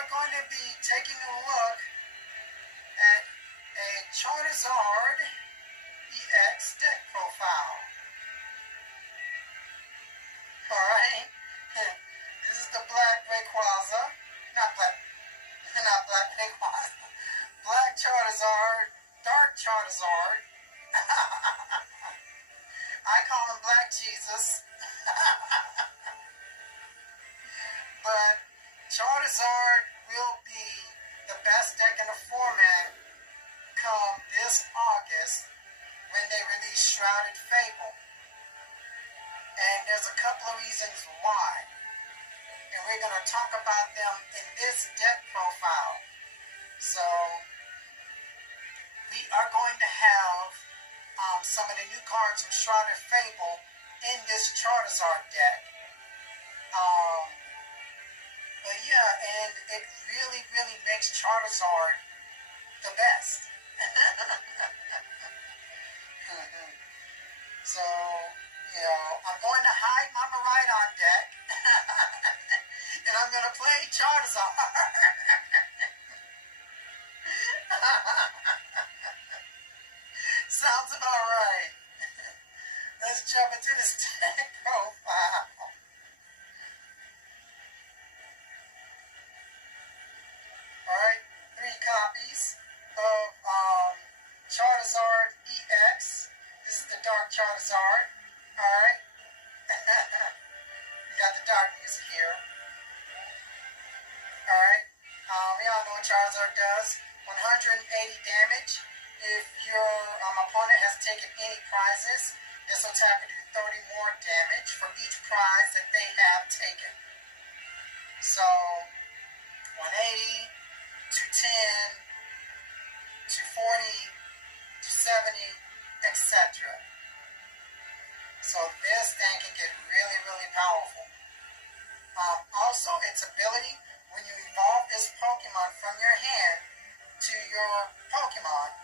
are going to be taking a look at a Charizard EX deck profile. Alright, this is the Black Rayquaza, not Black Rayquaza, Black Charizard, Dark Charizard. I call him Black Jesus. But Charizard will be the best deck in the format come this August when they release Shrouded Fable. And there's a couple of reasons why. And we're going to talk about them in this deck profile. So, we are going to have some of the new cards from Shrouded Fable in this Charizard deck. But yeah, and it really, really makes Charizard the best. So, you know, I'm going to hide my Miraidon deck. And I'm going to play Charizard. Sounds about right. Let's jump into this deck profile. Alright, 3 copies of Charizard EX. This is the Dark Charizard. Alright. We got the dark music here. Alright. We all know what Charizard does. 180 damage. If your opponent has taken any prizes, this attack will do 30 more damage for each prize that they have taken. So, 180, 210, 240, 270, etc. So this thing can get really, really powerful. Also, its ability, when you evolve this Pokemon from your hand to your Pokemon,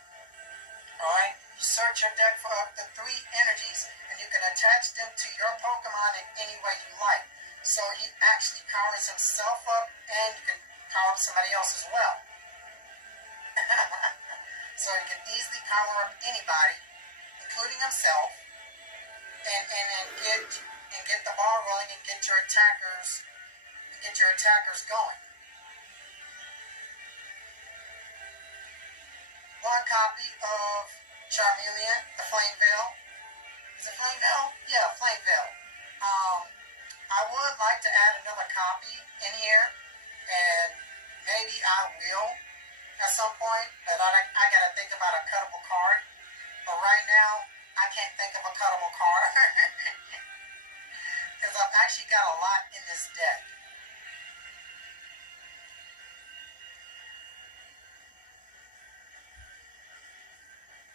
alright, you search your deck for up to 3 energies, and you can attach them to your Pokemon in any way you like. So he actually powers himself up, and you can power up somebody else as well. So you can easily power up anybody, including himself, and get the ball rolling and get your attackers going. 1 copy of Charmeleon, the Flame Veil. Is it Flame Veil? Yeah, Flame Veil. I would like to add another copy in here, and maybe I will at some point, but I gotta think about a cuttable card. But right now, I can't think of a cuttable card. Because I've actually got a lot in this deck.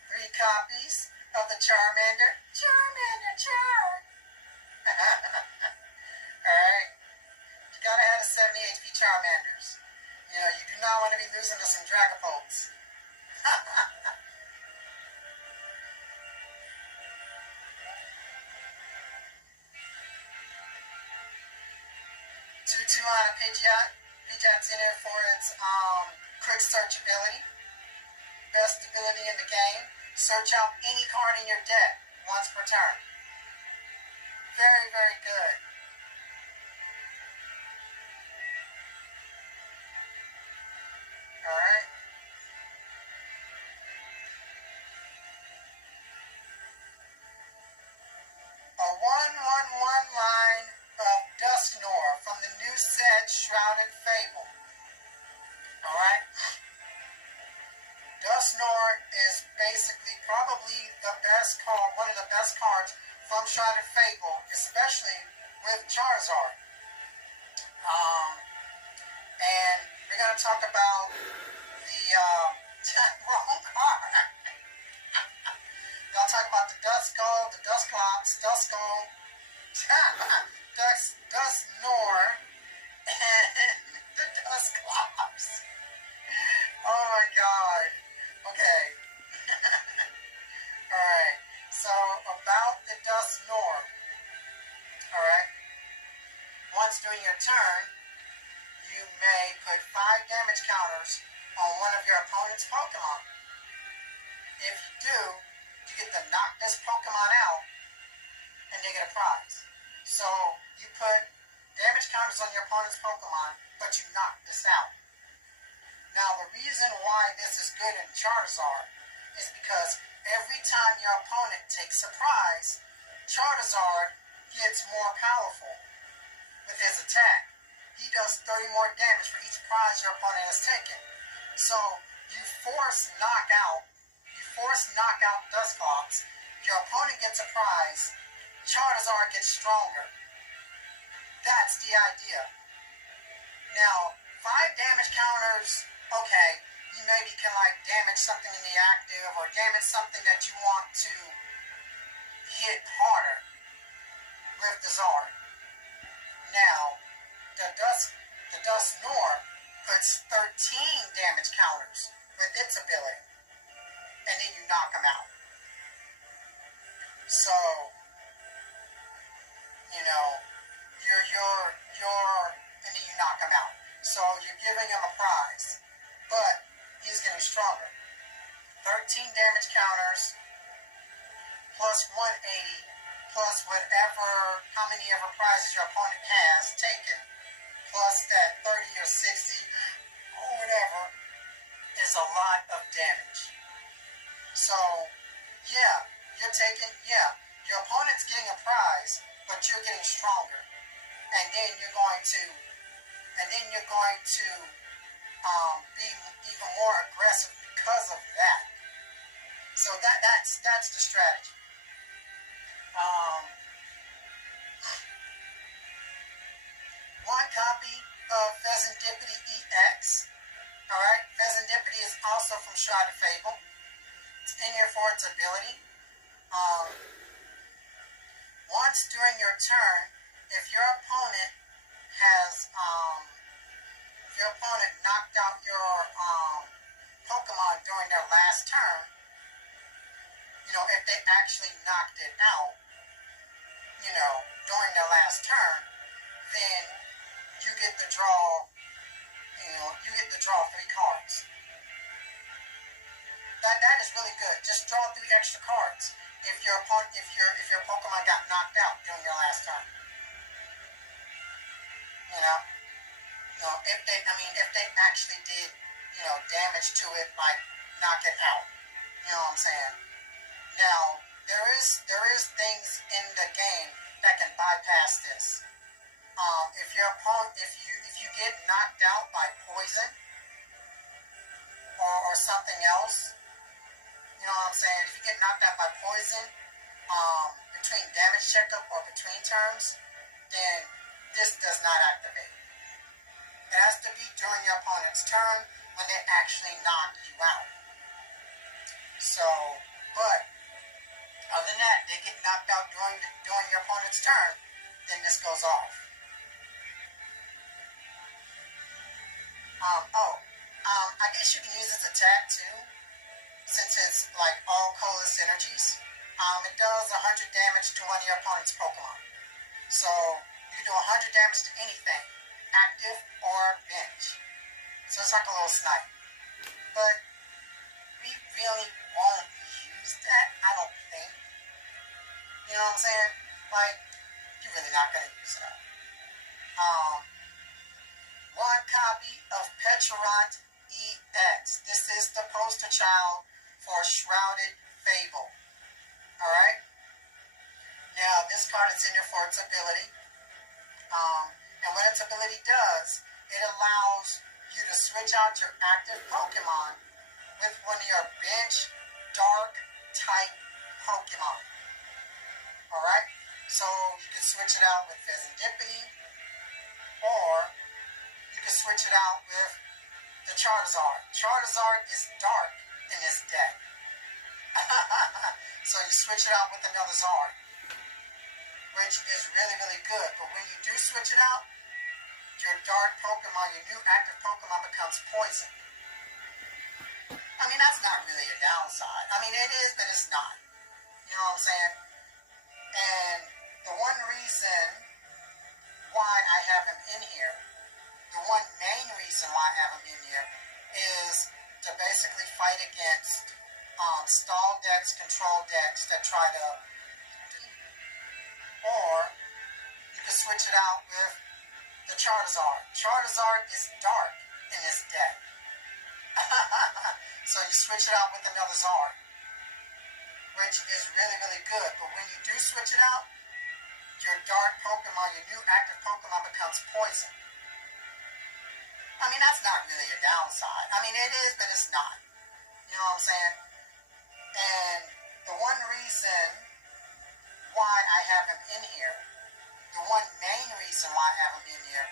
Three copies of the Charmander. Charmander, Char! Alright. You gotta have the 70 HP Charmanders. You know, you do not want to be losing to some Dragapults. 2/2 on a Pidgeot. Pidgeot's in there for its quick search ability. Best ability in the game. Search out any card in your deck once per turn. Very, very good. Alright. A 1/1/1 line of Dusknoir from the new set Shrouded Fable. Alright? Dusknoir is basically probably the best card, one of the best cards from Shrouded Fable, especially with Charizard. And we're going to talk about the wrong card. I'll talk about the Duskull, the Dusclops, Duskull, Dusknoir, and the Dusclops. Oh my god. Okay. Alright. So, about the Dusknoir. Alright. Once during your turn, you may put 5 damage counters on one of your opponent's Pokemon. If you do, you get to knock this Pokemon out and they get a prize. So you put damage counters on your opponent's Pokemon, but you knock this out. Now the reason why this is good in Charizard is because every time your opponent takes a prize, Charizard gets more powerful with his attack. He does 30 more damage for each prize your opponent has taken. So you force knockout Dusknoir. Your opponent gets a prize. Charizard gets stronger. That's the idea. Now, 5 damage counters, okay, you maybe can like damage something in the active or damage something that you want to hit harder with the Zard. Now, the dusknoir puts 13 damage counters with its ability, and then you knock them out. So, you know, and then you knock him out. So you're giving him a prize, but he's getting stronger. 13 damage counters, plus 180, plus how many ever prizes your opponent has taken, plus that 30 or 60, or whatever, is a lot of damage. So, yeah, your opponent's getting a prize, but you're getting stronger. And then you're going to be even more aggressive because of that. So that's the strategy. One copy of Pheasantipity EX. Alright, Pheasantipity is also from Shrouded Fable. It's in here for its ability. Once during your turn, if your opponent knocked out your Pokemon during their last turn, if they actually knocked it out, during their last turn, then you get to draw 3 cards. That is really good. Just draw 3 extra cards if your Pokemon got knocked out during your last turn. If they actually did, damage to it, like knock it out. You know what I'm saying? Now, there is things in the game that can bypass this. If you get knocked out by poison or something else, you know what I'm saying? If you get knocked out by poison, between damage checkup or between turns, then this does not activate. It has to be during your opponent's turn when they actually knock you out. So, but other than that, they get knocked out during your opponent's turn, then this goes off. I guess you can use its attack too, since it's like all colorless energies. It does 100 damage to one of your opponent's Pokemon. So you can do 100 damage to anything, active or bench. So it's like a little snipe. But we really won't use that, I don't think. You know what I'm saying? Like, you're really not going to use that. One copy of Pidgeot EX. This is the poster child for Shrouded Fable. Alright? Now, this card is in there for its ability. And what its ability does, it allows you to switch out your active Pokemon with one of your bench dark type Pokemon. Alright? So, you can switch it out with Pheasantipity, or you can switch it out with the Charizard. Charizard is dark in this deck. So you switch it out with another Zard, which is really, really good. But when you do switch it out, your dark Pokemon, your new active Pokemon becomes poison. I mean, that's not really a downside. I mean, it is, but it's not. You know what I'm saying? And the one reason why I have him in here, the one main reason reason why I have them in here is to basically fight against stall decks, control decks that try to, or you can switch it out with the Charizard. Charizard is dark in this deck. So you switch it out with another Zard, which is really, really good. But when you do switch it out, your dark Pokemon, your new active Pokemon becomes poison. I mean, that's not really a downside. I mean, it is, but it's not. You know what I'm saying? And the one reason why I have him in here, the one main reason why I have him in here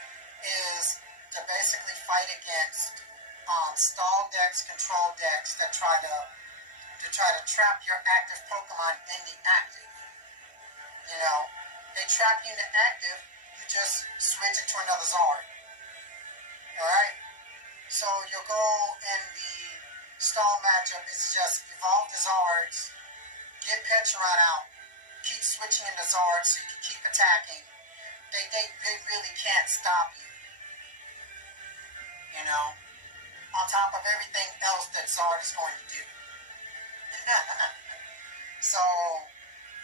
is to basically fight against stall decks, control decks that try to trap your active Pokemon in the active. You know, they trap you in the active, you just switch it to another Zard. Alright? So your goal in the stall matchup is just evolve the Zards, get Pidgeot out, keep switching into Zards so you can keep attacking. They really can't stop you. You know? On top of everything else that Zard is going to do. So,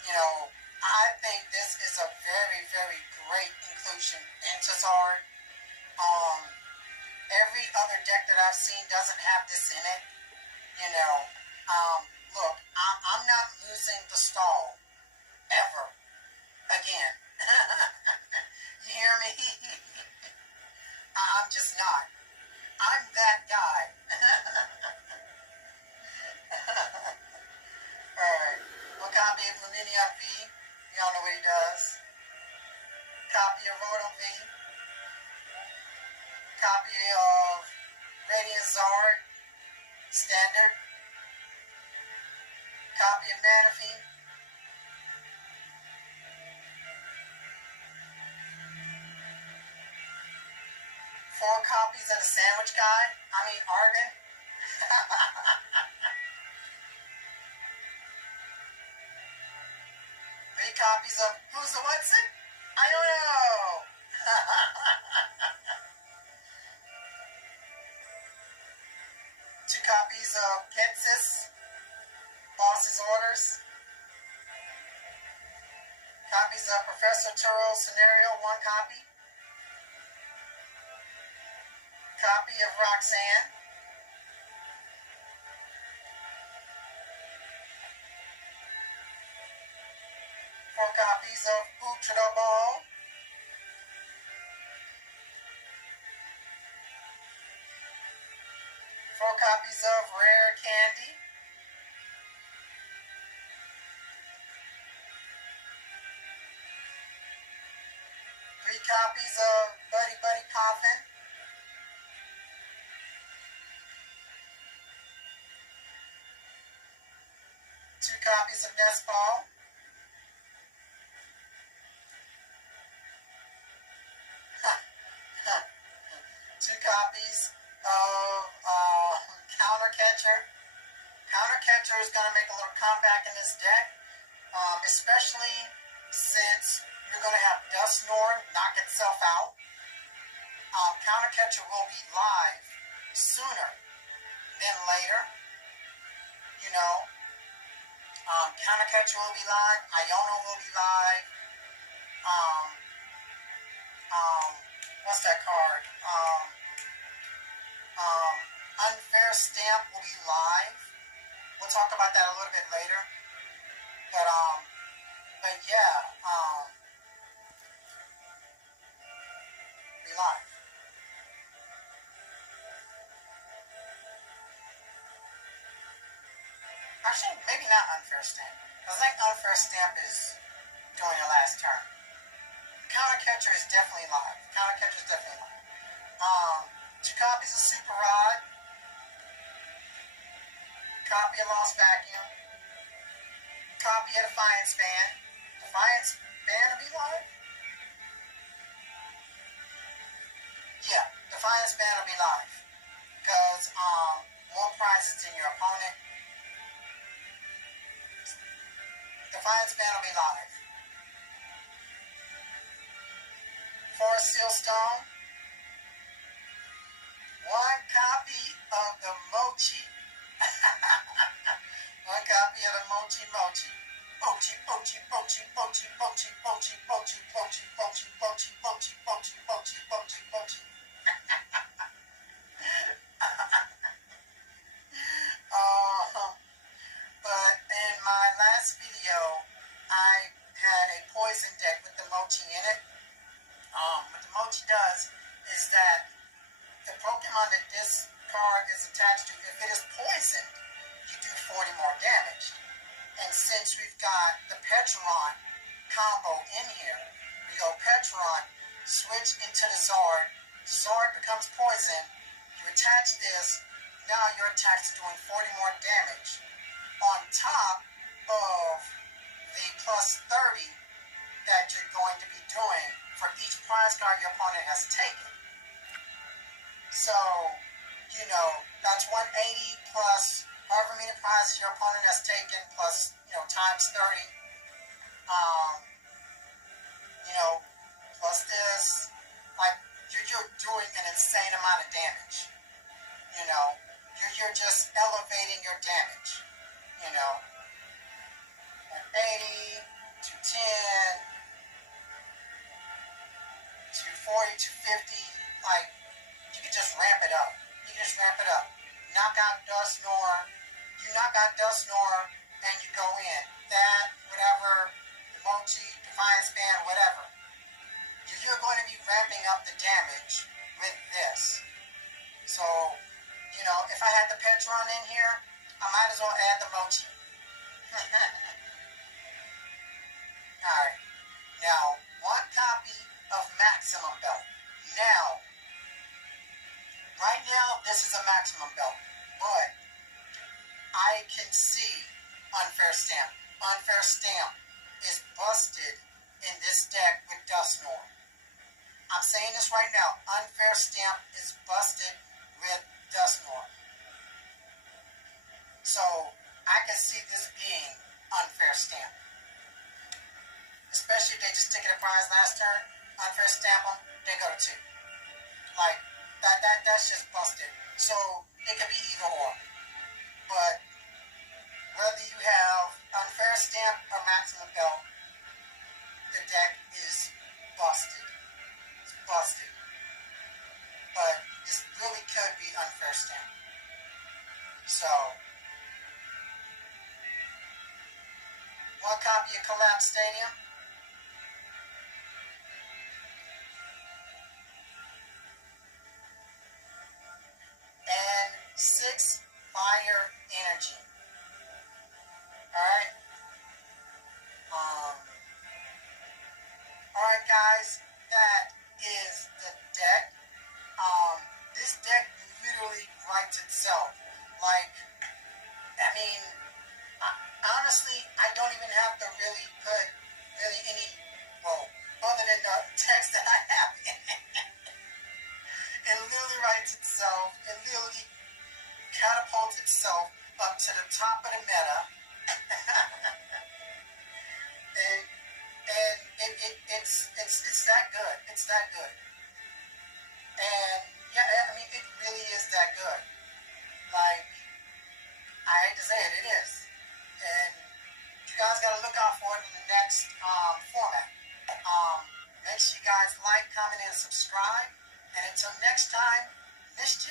you know, I think this is a very, very great inclusion into Zard. Every other deck that I've seen doesn't have this in it. You know, look, I'm not losing the stall ever again. You hear me? I'm just not. I'm that guy. Alright. One copy of Luminia V. Y'all know what he does. Copy of Rotom V. Copy of Radiant Zard. Standard. Copy of Manaphy. 4 copies of the Sandwich Guy. I mean, Argon. 3 copies of Who's the What's It? I don't know. 2 copies of Ketsis. Boss's Orders. Copies of Professor Turo's Scenario. 1 copy. Copy of Roxanne. 4 copies of Ultra Ball. 4 copies of Rare Candy. 3 copies of Buddy Buddy Poffin. 2 copies of Nest Ball. 2 copies of Counter Catcher. Counter Catcher is going to make a little comeback in this deck, especially since you're going to have Dusknoir knock itself out. Counter Catcher will be live sooner than later. You know, Counter Catcher will be live. Iono will be live. What's that card? Unfair Stamp will be live. We'll talk about that a little bit later. But yeah, be live. Actually, maybe not Unfair Stamp. I think Unfair Stamp is doing her last turn. Counter Catcher is definitely live. Counter Catcher is definitely live. 2 copies of Super Rod. Copy of Lost Vacuum. Copy of Defiance Band. Defiance Band will be live? Yeah, Defiance Band will be live. Because more prizes than your opponent. Defiance Band will be live. Forest Seal Stone. Maximum that this card is attached to, if it is poisoned, you do 40 more damage. And since we've got the Pidgeot combo in here, we go Pidgeot, switch into the Zard. The Zard becomes poison. You attach this. Now your attack's doing 40 more damage. On top of the plus 30 that you're going to be doing for each prize card your opponent has taken. So, you know, that's 180 plus however many prizes your opponent has taken plus, you know, times 30. You know, plus this. Like, you're doing an insane amount of damage. You know, you're just elevating your damage. You know, 180, 210, 240, 250. Like, you can just ramp it up. You can just ramp it up. Knock out dusknoir. You knock out dusknoir, and you go in. That, whatever, emoji, defiance band, whatever. You're going to be ramping up the damage with this. So, you know, if I had the Pidgeot in here, I might as well add the mochi. Alright. Now, one copy of Maximum Belt. Now, right now, this is a Maximum Belt. But I can see Unfair Stamp. Unfair Stamp is busted in this deck with dusknoir. I'm saying this right now. Unfair Stamp is busted with dusknoir. So, I can see this being Unfair Stamp. Especially if they just ticket a prize last turn. Unfair Stamp them, they go to 2. Like, that's just busted. So, it could be either or. But, whether you have Unfair Stamp or Maximum Belt, the deck is busted. It's busted. But this really could be Unfair Stamp. So, one copy of Collapse Stadium. And 6 Fire Energy. Alright? Alright guys, that is the deck. This deck literally writes itself. Like, I mean, honestly, I don't even have to really put any, well, other than the text that I have in it. It literally writes itself. It literally catapults itself up to the top of the meta. and it's that good. It's that good. And yeah, I mean, it really is that good. Like, I hate to say it, it is. And you guys gotta look out for it in the next format. Make sure you guys like, comment, and subscribe. And until next time, mischief.